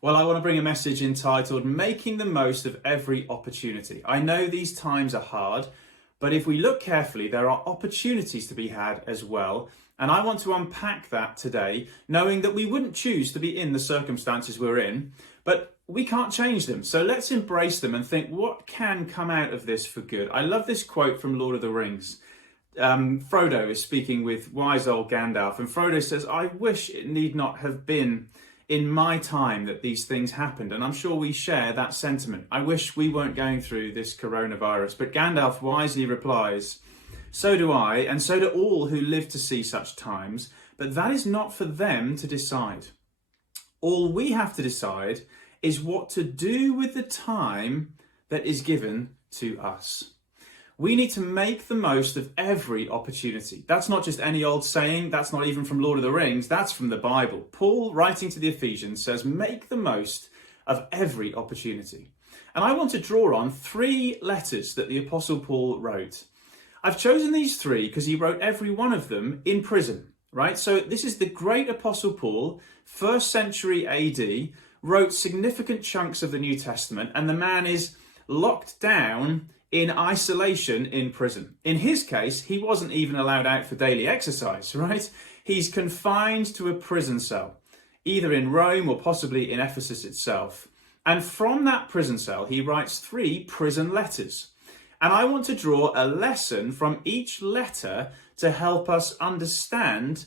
Well, I want to bring a message entitled Making the Most of Every Opportunity. I know these times are hard, but if we look carefully, there are opportunities to be had as well. And I want to unpack that today, knowing that we wouldn't choose to be in the circumstances we're in, but we can't change them. So let's embrace them and think, what can come out of this for good? I love this quote from Lord of the Rings. Frodo is speaking with wise old Gandalf, and Frodo says, I wish it need not have been in my time that these things happened. And I'm sure we share that sentiment. I wish we weren't going through this coronavirus. But Gandalf wisely replies, so do I, and so do all who live to see such times, but that is not for them to decide. All we have to decide is what to do with the time that is given to us. We need to make the most of every opportunity. That's not just any old saying. That's not even from Lord of the Rings. That's from the Bible. Paul, writing to the Ephesians, says, make the most of every opportunity. And I want to draw on 3 letters that the Apostle Paul wrote. I've chosen these 3 because he wrote every one of them in prison, right? So this is the great Apostle Paul, 1st century AD, wrote significant chunks of the New Testament, and the man is locked down in isolation in prison. In his case, he wasn't even allowed out for daily exercise, right? He's confined to a prison cell, either in Rome or possibly in Ephesus itself. And from that prison cell, he writes 3 prison letters. And I want to draw a lesson from each letter to help us understand,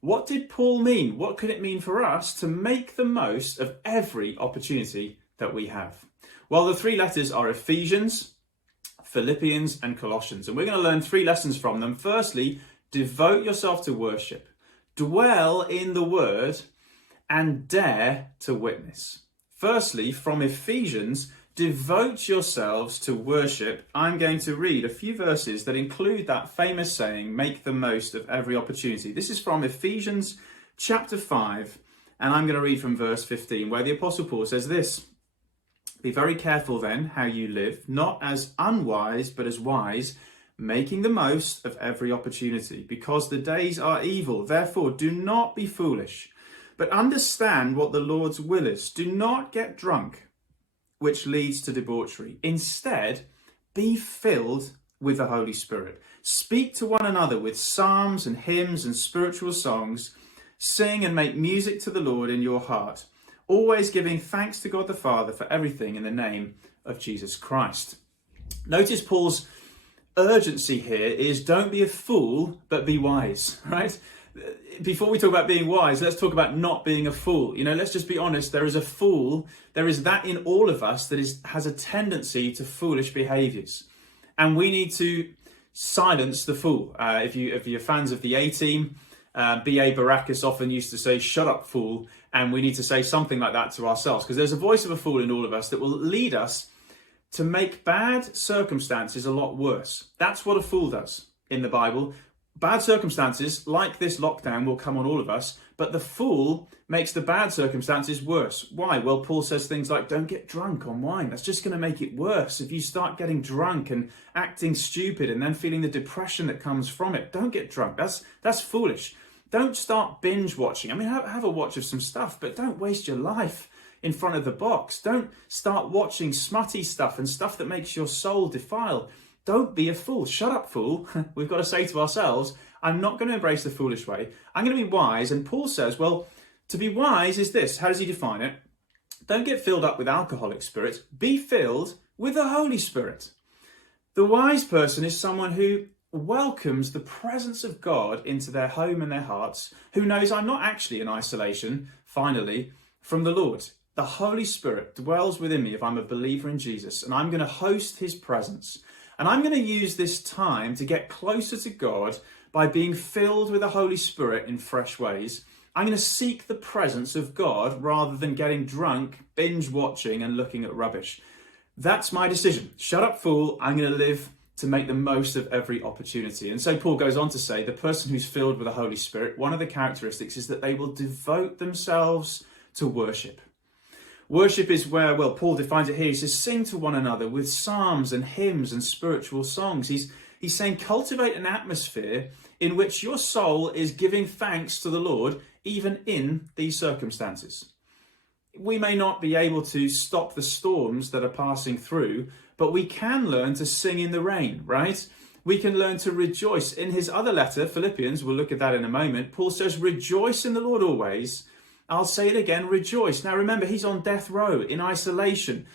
what did Paul mean? What could it mean for us to make the most of every opportunity that we have? Well, the 3 letters are Ephesians, Philippians and Colossians, and we're going to learn 3 lessons from them. Firstly, devote yourself to worship, dwell in the word, and dare to witness. Firstly, from Ephesians, devote yourselves to worship. I'm going to read a few verses that include that famous saying, make the most of every opportunity. This is from Ephesians chapter 5, and I'm going to read from verse 15, where the Apostle Paul says this, be very careful then how you live, not as unwise, but as wise, making the most of every opportunity, because the days are evil. Therefore, do not be foolish, but understand what the Lord's will is. Do not get drunk, which leads to debauchery. Instead, be filled with the Holy Spirit. Speak to one another with psalms and hymns and spiritual songs. Sing and make music to the Lord in your heart, always giving thanks to God the Father for everything in the name of Jesus Christ. Notice Paul's urgency here is don't be a fool, but be wise, right? Before we talk about being wise, let's talk about not being a fool. You know, let's just be honest. There is a fool. There is that in all of us that has a tendency to foolish behaviours. And we need to silence the fool. If you're fans of the A-Team, B.A. Baracus often used to say, shut up, fool. And we need to say something like that to ourselves, because there's a voice of a fool in all of us that will lead us to make bad circumstances a lot worse. That's what a fool does in the Bible. Bad circumstances like this lockdown will come on all of us, but the fool makes the bad circumstances worse. Why? Well, Paul says things like, don't get drunk on wine. That's just going to make it worse. If you start getting drunk and acting stupid and then feeling the depression that comes from it, don't get drunk. That's foolish. Don't start binge watching. I mean, have a watch of some stuff, but don't waste your life in front of the box. Don't start watching smutty stuff and stuff that makes your soul defile. Don't be a fool. Shut up, fool. We've got to say to ourselves, I'm not going to embrace the foolish way. I'm going to be wise. And Paul says, well, to be wise is this. How does he define it? Don't get filled up with alcoholic spirits. Be filled with the Holy Spirit. The wise person is someone who welcomes the presence of God into their home and their hearts, who knows I'm not actually in isolation, finally, from the Lord. The Holy Spirit dwells within me if I'm a believer in Jesus, and I'm going to host his presence. And I'm going to use this time to get closer to God by being filled with the Holy Spirit in fresh ways. I'm going to seek the presence of God rather than getting drunk, binge watching and looking at rubbish. That's my decision. Shut up, fool. I'm going to live to make the most of every opportunity. And so Paul goes on to say the person who's filled with the Holy Spirit, one of the characteristics is that they will devote themselves to worship. Worship is where, well, Paul defines it here. He says, sing to one another with psalms and hymns and spiritual songs. He's saying cultivate an atmosphere in which your soul is giving thanks to the Lord, even in these circumstances. We may not be able to stop the storms that are passing through, but we can learn to sing in the rain, right? We can learn to rejoice. In his other letter, Philippians, we'll look at that in a moment, Paul says, rejoice in the Lord always. I'll say it again, rejoice. Now remember, he's on death row, in isolation.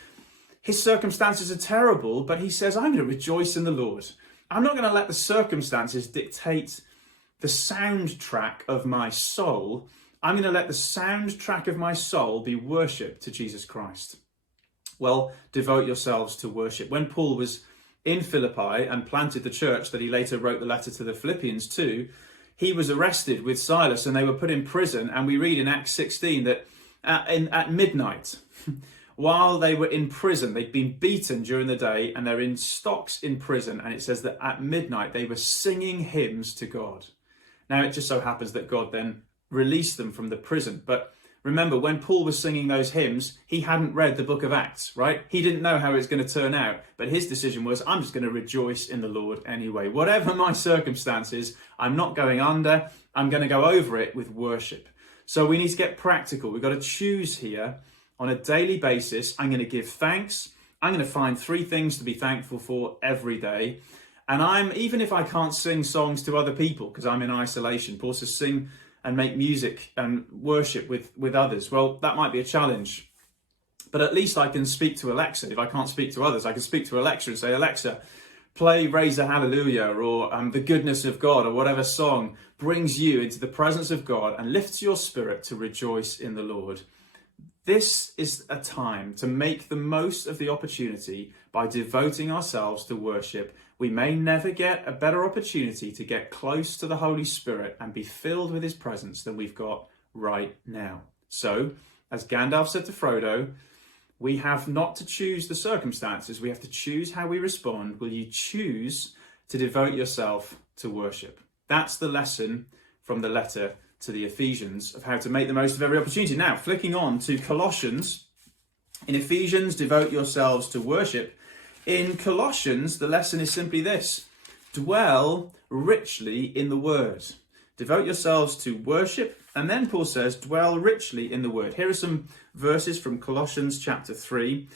His circumstances are terrible, but he says, I'm going to rejoice in the Lord. I'm not going to let the circumstances dictate the soundtrack of my soul. I'm going to let the soundtrack of my soul be worship to Jesus Christ. Well, devote yourselves to worship. When Paul was in Philippi and planted the church that he later wrote the letter to the Philippians to, he was arrested with Silas and they were put in prison. And we read in Acts 16 that at midnight, while they were in prison, they'd been beaten during the day and they're in stocks in prison. And it says that at midnight they were singing hymns to God. Now, it just so happens that God then released them from the prison. But remember, when Paul was singing those hymns, he hadn't read the book of Acts, right? He didn't know how it was going to turn out. But his decision was, I'm just going to rejoice in the Lord anyway. Whatever my circumstances, I'm not going under. I'm going to go over it with worship. So we need to get practical. We've got to choose here on a daily basis. I'm going to give thanks. I'm going to find 3 things to be thankful for every day. And even if I can't sing songs to other people because I'm in isolation, Paul says sing and make music and worship with others. Well, that might be a challenge. But at least I can speak to Alexa. If I can't speak to others, I can speak to Alexa and say, Alexa, play Raise a Hallelujah or The Goodness of God or whatever song brings you into the presence of God and lifts your spirit to rejoice in the Lord. This is a time to make the most of the opportunity by devoting ourselves to worship. We may never get a better opportunity to get close to the Holy Spirit and be filled with his presence than we've got right now. So, as Gandalf said to Frodo, we have not to choose the circumstances, we have to choose how we respond. Will you choose to devote yourself to worship? That's the lesson from the letter to the Ephesians of how to make the most of every opportunity. Now, flicking on to Colossians. In Ephesians, devote yourselves to worship. In Colossians, the lesson is simply this: dwell richly in the word. Devote yourselves to worship. And then Paul says, dwell richly in the word. Here are some verses from Colossians chapter 3.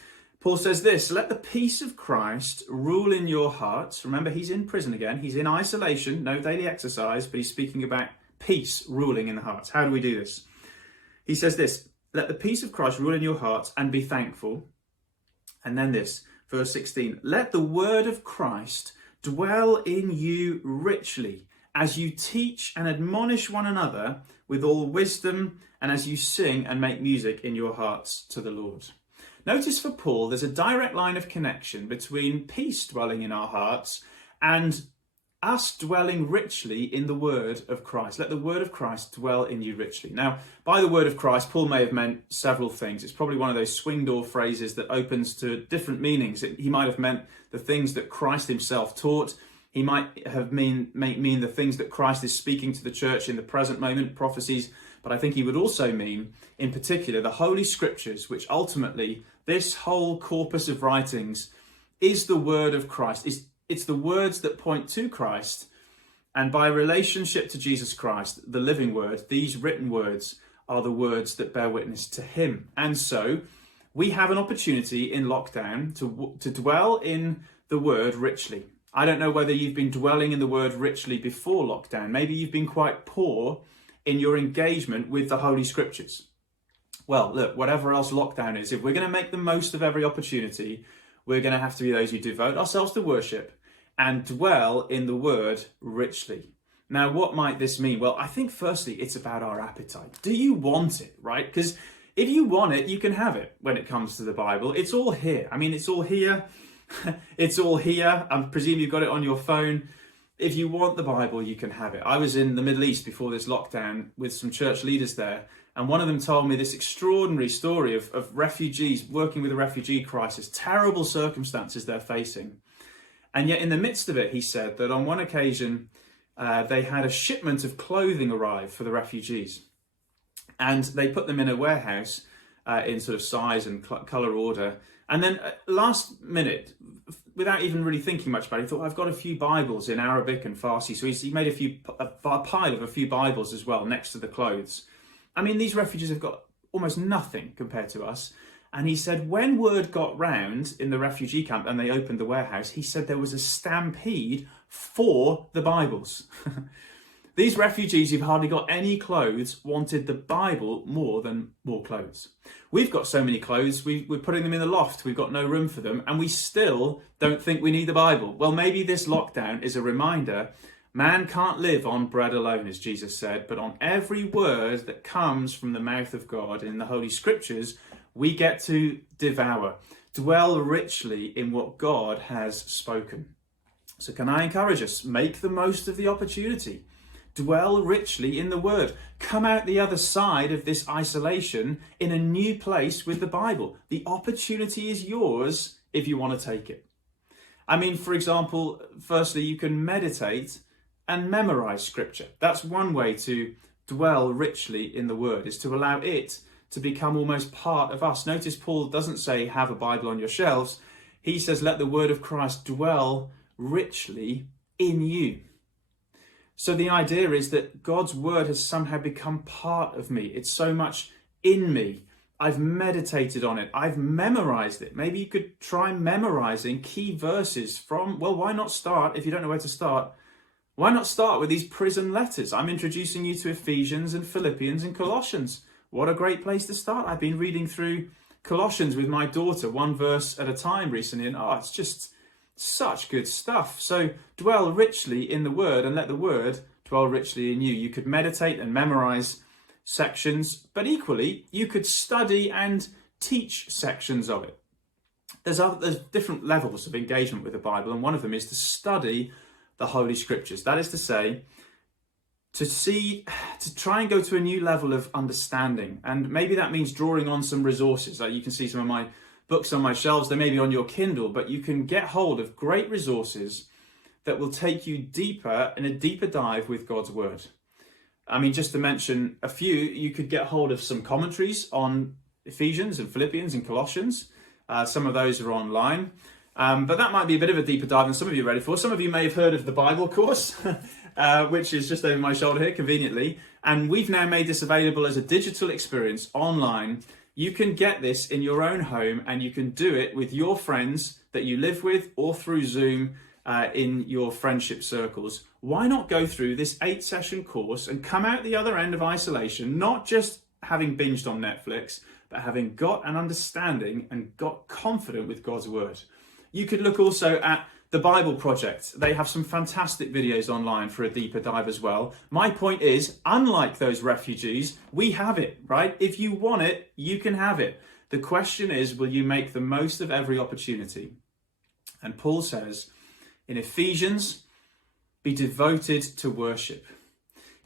Paul says this: let the peace of Christ rule in your hearts. Remember, he's in prison again. He's in isolation, no daily exercise, but he's speaking about peace ruling in the hearts. How do we do this? He says this: let the peace of Christ rule in your hearts and be thankful. And then this, verse 16, let the word of Christ dwell in you richly as you teach and admonish one another with all wisdom and as you sing and make music in your hearts to the Lord. Notice for Paul, there's a direct line of connection between peace dwelling in our hearts and us dwelling richly in the word of Christ. Let the word of Christ dwell in you richly. Now, by the word of Christ, Paul may have meant several things. It's probably one of those swing door phrases that opens to different meanings. He might have meant the things that Christ himself taught. He might have mean the things that Christ is speaking to the church in the present moment, prophecies. But I think he would also mean, in particular, the Holy Scriptures, which ultimately, this whole corpus of writings is the word of Christ. It's the words that point to Christ, and by relationship to Jesus Christ, the living word, these written words are the words that bear witness to him. And so we have an opportunity in lockdown to dwell in the word richly. I don't know whether you've been dwelling in the word richly before lockdown. Maybe you've been quite poor in your engagement with the Holy Scriptures. Well, look, whatever else lockdown is, if we're going to make the most of every opportunity, we're going to have to be those who devote ourselves to worship and dwell in the word richly. Now, what might this mean? Well, I think firstly, it's about our appetite. Do you want it, right? Because if you want it, you can have it when it comes to the Bible. It's all here. I mean, it's all here. It's all here. I presume you've got it on your phone. If you want the Bible, you can have it. I was in the Middle East before this lockdown with some church leaders there. And one of them told me this extraordinary story of refugees working with a refugee crisis, terrible circumstances they're facing. And yet in the midst of it, he said that on one occasion, they had a shipment of clothing arrive for the refugees. And they put them in a warehouse in sort of size and colour order. And then last minute, without even really thinking much about it, he thought, I've got a few Bibles in Arabic and Farsi. So he made a pile of a few Bibles as well next to the clothes. I mean, these refugees have got almost nothing compared to us. And he said when word got round in the refugee camp and they opened the warehouse, he said there was a stampede for the Bibles. These refugees who've hardly got any clothes wanted the Bible more than more clothes. We've got so many clothes, we're putting them in the loft, we've got no room for them, and we still don't think we need the Bible. Well, maybe this lockdown is a reminder. Man can't live on bread alone, as Jesus said, but on every word that comes from the mouth of God in the Holy Scriptures, we get to devour, dwell richly in what God has spoken. So can I encourage us? Make the most of the opportunity. Dwell richly in the Word. Come out the other side of this isolation in a new place with the Bible. The opportunity is yours if you want to take it. I mean, for example, firstly, you can meditate and memorize Scripture. That's one way to dwell richly in the Word, is to allow it to become almost part of us. Notice Paul doesn't say have a Bible on your shelves. He says let the Word of Christ dwell richly in you. So the idea is that God's word has somehow become part of me. It's so much in me. I've meditated on it. I've memorized it. Maybe you could try memorizing key verses from, well, why not start, if you don't know where to start, why not start with these prison letters? I'm introducing you to Ephesians and Philippians and Colossians. What a great place to start. I've been reading through Colossians with my daughter, one verse at a time recently, and it's just such good stuff. So dwell richly in the word and let the word dwell richly in you. You could meditate and memorize sections, but equally you could study and teach sections of it. There's different levels of engagement with the Bible, and one of them is to study the Holy Scriptures. That is to say, to try and go to a new level of understanding. And maybe that means drawing on some resources. Like you can see some of my books on my shelves, they may be on your Kindle, but you can get hold of great resources that will take you deeper in a deeper dive with God's Word. I mean, just to mention a few, you could get hold of some commentaries on Ephesians and Philippians and Colossians. Some of those are online, but that might be a bit of a deeper dive than some of you are ready for. Some of you may have heard of the Bible course, which is just over my shoulder here, conveniently. And we've now made this available as a digital experience online. You can get this in your own home and you can do it with your friends that you live with or through Zoom in your friendship circles. Why not go through this 8-session course and come out the other end of isolation, not just having binged on Netflix, but having got an understanding and got confident with God's Word. You could look also at the Bible Project. They have some fantastic videos online for a deeper dive as well. My point is, unlike those refugees, we have it, right? If you want it, you can have it. The question is, will you make the most of every opportunity? And Paul says in Ephesians, be devoted to worship.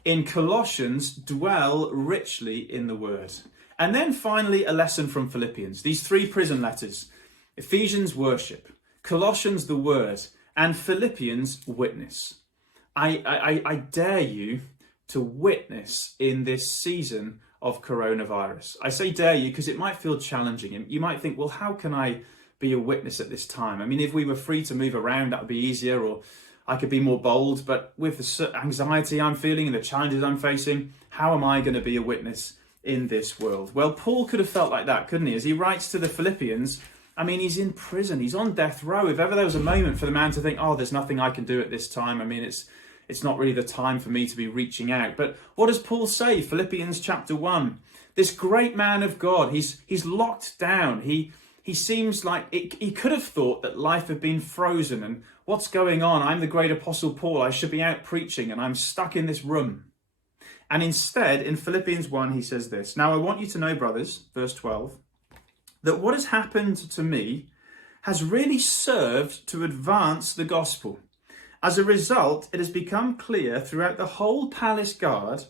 In Colossians, dwell richly in the word. And then finally, a lesson from Philippians. These 3 prison letters: Ephesians, worship; Colossians, the word; and Philippians, witness. I dare you to witness in this season of coronavirus. I say dare you because it might feel challenging. You might think, well, how can I be a witness at this time? I mean, if we were free to move around, that would be easier, or I could be more bold. But with the anxiety I'm feeling and the challenges I'm facing, how am I going to be a witness in this world? Well, Paul could have felt like that, couldn't he? As he writes to the Philippians, I mean, he's in prison, he's on death row. If ever there was a moment for the man to think, oh, there's nothing I can do at this time, I mean, it's not really the time for me to be reaching out. But what does Paul say? Philippians chapter 1. This great man of God, he's locked down. He seems like he could have thought that life had been frozen and what's going on? I'm the great apostle Paul. I should be out preaching and I'm stuck in this room. And instead, in Philippians 1, he says this: now I want you to know, brothers, verse 12, that what has happened to me has really served to advance the gospel. As a result, it has become clear throughout the whole palace guard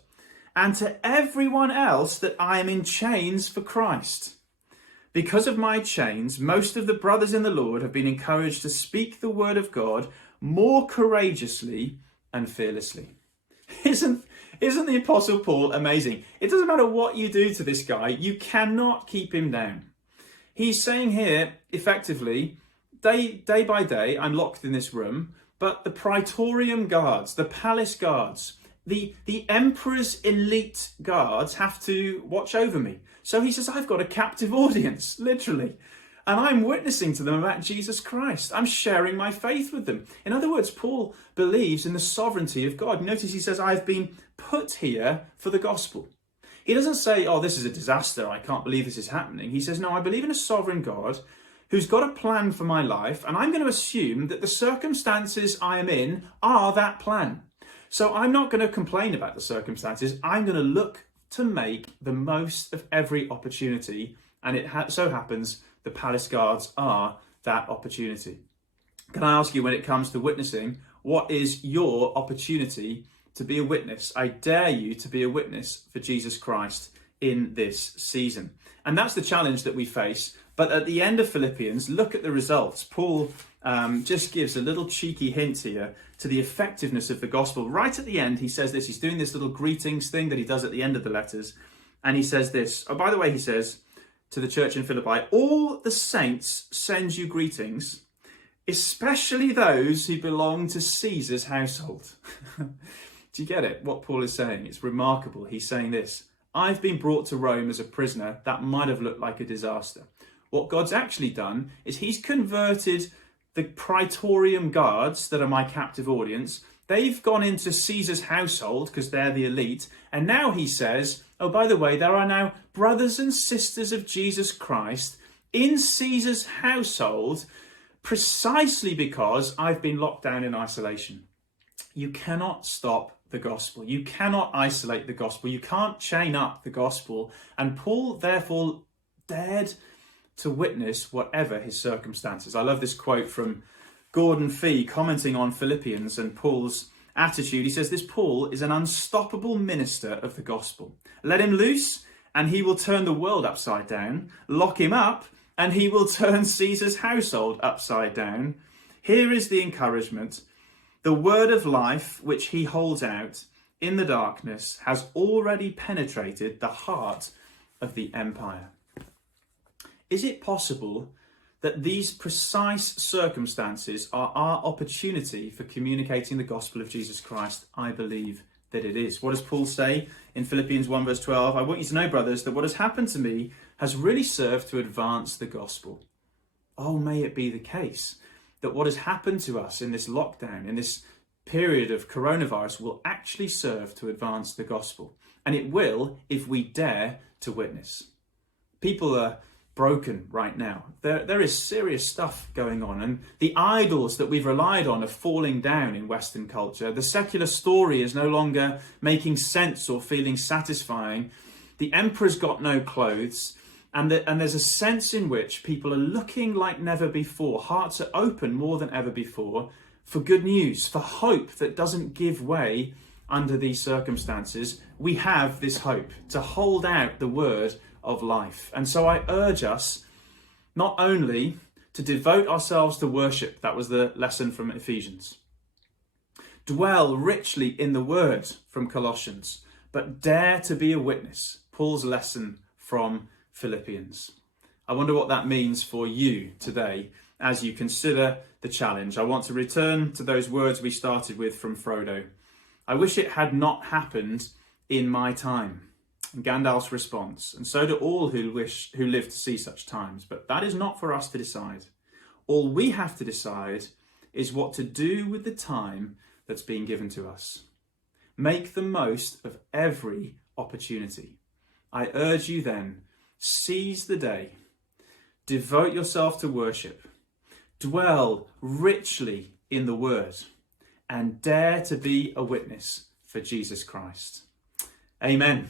and to everyone else that I am in chains for Christ. Because of my chains, most of the brothers in the Lord have been encouraged to speak the word of God more courageously and fearlessly. Isn't the Apostle Paul amazing? It doesn't matter what you do to this guy, you cannot keep him down. He's saying here, effectively, day by day, I'm locked in this room, but the praetorium guards, the palace guards, the emperor's elite guards have to watch over me. So he says, I've got a captive audience, literally. And I'm witnessing to them about Jesus Christ. I'm sharing my faith with them. In other words, Paul believes in the sovereignty of God. Notice he says, I've been put here for the gospel. He doesn't say, oh, this is a disaster. I can't believe this is happening. He says, no, I believe in a sovereign God who's got a plan for my life. And I'm going to assume that the circumstances I am in are that plan. So I'm not going to complain about the circumstances. I'm going to look to make the most of every opportunity. And it so happens the palace guards are that opportunity. Can I ask you, when it comes to witnessing, what is your opportunity to be a witness? I dare you to be a witness for Jesus Christ in this season. And that's the challenge that we face. But at the end of Philippians, look at the results. Paul just gives a little cheeky hint here to the effectiveness of the gospel. Right at the end, he says this. He's doing this little greetings thing that he does at the end of the letters. And he says this. Oh, by the way, he says to the church in Philippi, all the saints send you greetings, especially those who belong to Caesar's household. Do you get it? What Paul is saying? It's remarkable. He's saying this. I've been brought to Rome as a prisoner. That might have looked like a disaster. What God's actually done is he's converted the praetorium guards that are my captive audience. They've gone into Caesar's household because they're the elite. And now he says, oh, by the way, there are now brothers and sisters of Jesus Christ in Caesar's household precisely because I've been locked down in isolation. You cannot stop the gospel. You cannot isolate the gospel. You can't chain up the gospel. And Paul, therefore, dared to witness whatever his circumstances. I love this quote from Gordon Fee commenting on Philippians and Paul's attitude. He says, this Paul is an unstoppable minister of the gospel. Let him loose and he will turn the world upside down. Lock him up and he will turn Caesar's household upside down. Here is the encouragement. The word of life which he holds out in the darkness has already penetrated the heart of the empire. Is it possible that these precise circumstances are our opportunity for communicating the gospel of Jesus Christ? I believe that it is. What does Paul say in Philippians 1 verse 12? I want you to know, brothers, that what has happened to me has really served to advance the gospel. Oh, may it be the case that what has happened to us in this lockdown, in this period of coronavirus, will actually serve to advance the gospel. And it will if we dare to witness. People are broken right now. There is serious stuff going on, and the idols that we've relied on are falling down in Western culture. The secular story is no longer making sense or feeling satisfying. The emperor's got no clothes, and there's a sense in which people are looking like never before. Hearts are open more than ever before for good news, for hope that doesn't give way under these circumstances. We have this hope to hold out the word of life. And so I urge us not only to devote ourselves to worship, that was the lesson from Ephesians, dwell richly in the word from Colossians, but dare to be a witness, Paul's lesson from Philippians. I wonder what that means for you today as you consider the challenge. I want to return to those words we started with from Frodo. I wish it had not happened in my time. And Gandalf's response, and so do all who live to see such times, but that is not for us to decide. All we have to decide is what to do with the time that's been given to us. Make the most of every opportunity. I urge you then, seize the day, devote yourself to worship, dwell richly in the word, and dare to be a witness for Jesus Christ. Amen.